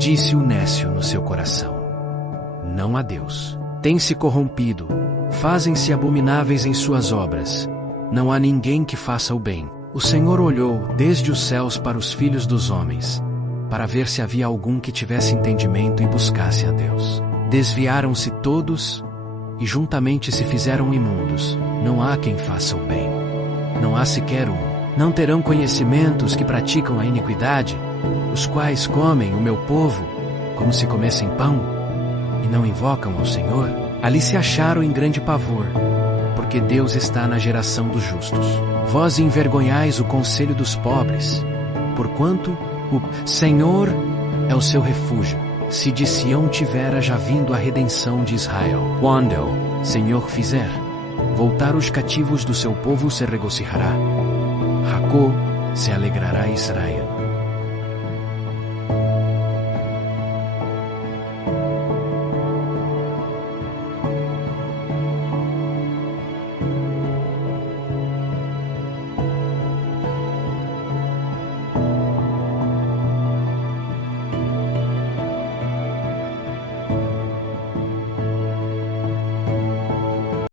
Disse o nécio no seu coração: não há Deus. Têm-se corrompido, fazem-se abomináveis em suas obras. Não há ninguém que faça o bem. O Senhor olhou desde os céus para os filhos dos homens, para ver se havia algum que tivesse entendimento e buscasse a Deus. Desviaram-se todos e juntamente se fizeram imundos. Não há quem faça o bem. Não há sequer um. Não terão conhecimento os que praticam a iniquidade, os quais comem o meu povo como se comessem pão e não invocam ao Senhor. Ali se acharam em grande pavor, porque Deus está na geração dos justos. Vós envergonhais o conselho dos pobres, porquanto o Senhor é o seu refúgio. Se de Sião tivera já vindo a redenção de Israel. Quando o Senhor fizer voltar os cativos do seu povo, se regocijará. Jacó se alegrará Israel.